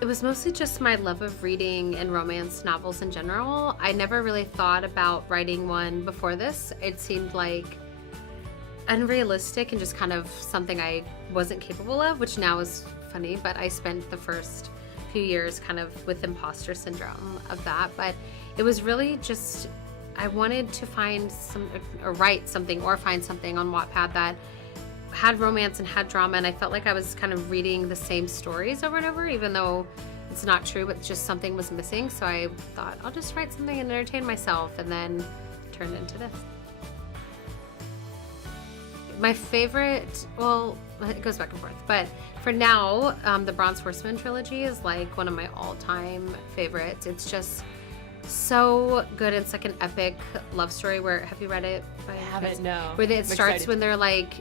It was mostly just my love of reading and romance novels in general. I never really thought about writing one before this. It seemed like unrealistic and just kind of something I wasn't capable of, which now is funny, but I spent the first few years kind of with imposter syndrome of that. But it was really just, I wanted to find or write something or find something on Wattpad that had romance and had drama, and I felt like I was kind of reading the same stories over and over, even though it's not true, but just something was missing. So I thought I'll just write something and entertain myself, and then turned into this. My favorite, well, it goes back and forth, but for now, the Bronze Horseman trilogy is like one of my all-time favorites. It's just so good. It's like an epic love story where, have you read it? I haven't, no. Where it starts when they're like,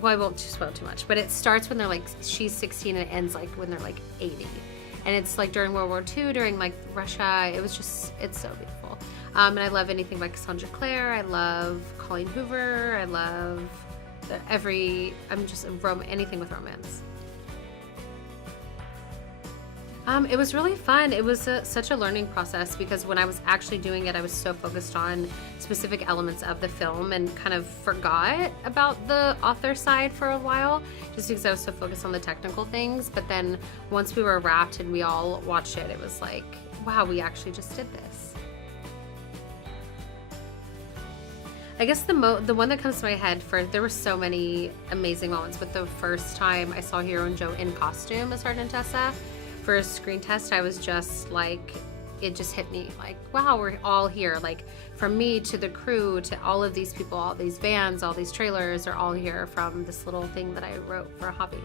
well, I won't spoil too much, but it starts when they're like, she's 16 and it ends like when they're like 80. And it's like during World War II, during like Russia. It was just, it's so beautiful. And I love anything by Cassandra Clare. I love Colleen Hoover. I love anything with romance. It was really fun. It was such a learning process because when I was actually doing it, I was so focused on specific elements of the film and kind of forgot about the author side for a while, just because I was so focused on the technical things. But then once we were wrapped and we all watched it, it was like, wow, we actually just did this. I guess the one that comes to my head, there were so many amazing moments, but the first time I saw Hero and Joe in costume as Sergeant Tessa for a screen test, I was just like, it just hit me like, wow, we're all here. Like from me to the crew to all of these people, all these vans, all these trailers are all here from this little thing that I wrote for a hobby.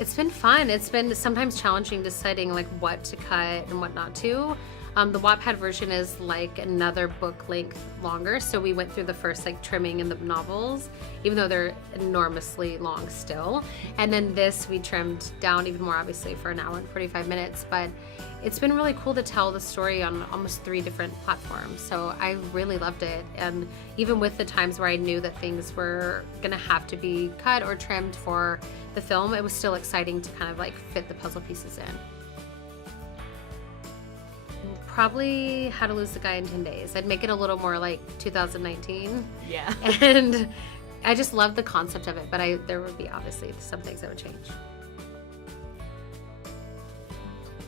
It's been fun. It's been sometimes challenging deciding like what to cut and what not to. The Wattpad version is like another book length longer, so we went through the first like trimming in the novels, even though they're enormously long still. And then this we trimmed down even more, obviously, for an hour and 45 minutes. But it's been really cool to tell the story on almost 3 different platforms. So I really loved it. And even with the times where I knew that things were gonna have to be cut or trimmed for the film, it was still exciting to kind of like fit the puzzle pieces in. Probably How to Lose the Guy in 10 Days. I'd make it a little more like 2019. Yeah. And I just love the concept of it, but there would be obviously some things I would change.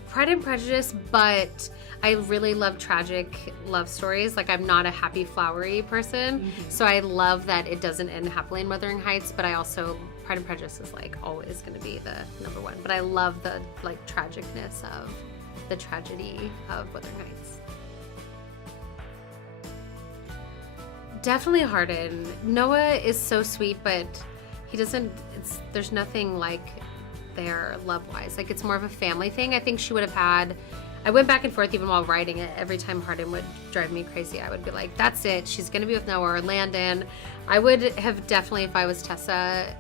Pride and Prejudice, but I really love tragic love stories. Like I'm not a happy flowery person, so I love that it doesn't end happily in Wuthering Heights, but I also, Pride and Prejudice is like always going to be the number one. But I love the like tragicness of the tragedy of Wuthering Heights. Definitely Hardin. Noah is so sweet, but he doesn't, there's nothing like there love-wise. Like it's more of a family thing. I think she would have had, I went back and forth even while writing it. Every time Hardin would drive me crazy, I would be like, that's it. She's gonna be with Noah or Landon. I would have definitely, if I was Tessa,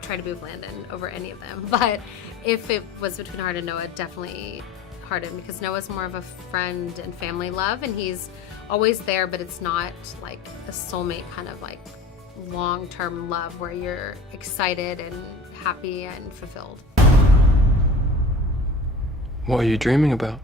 tried to be with Landon over any of them. But if it was between Hardin and Noah, definitely Hardin, because Noah's more of a friend and family love, and he's always there, but it's not like a soulmate kind of like long-term love where you're excited and happy and fulfilled. What are you dreaming about?